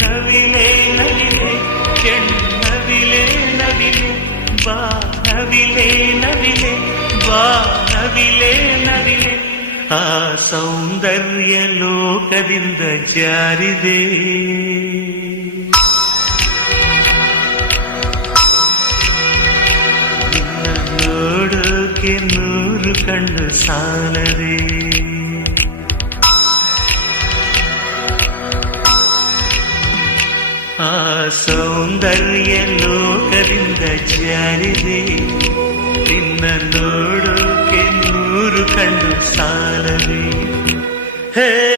నవిలే నవిలే నవిలే నవిలే బా నవిలే నవిలే బా నవిలే నవిలే ಆ ಸೌಂದರ್ಯ ಲೋಕದಿಂದ ಜಾರಿದೆ ನಿನ್ನ ನೋಡೋಕೆ ನೂರು ಕಣ್ಣು ಸಾಲದೆ ಆ ಸೌಂದರ್ಯ ಲೋಕದಿಂದ ಜಾರಿದೆ ನಿನ್ನ ನೋಡೋಕೆ ನೂರು ಕಣ್ಣು ಸಾಲದೆ ಹೇ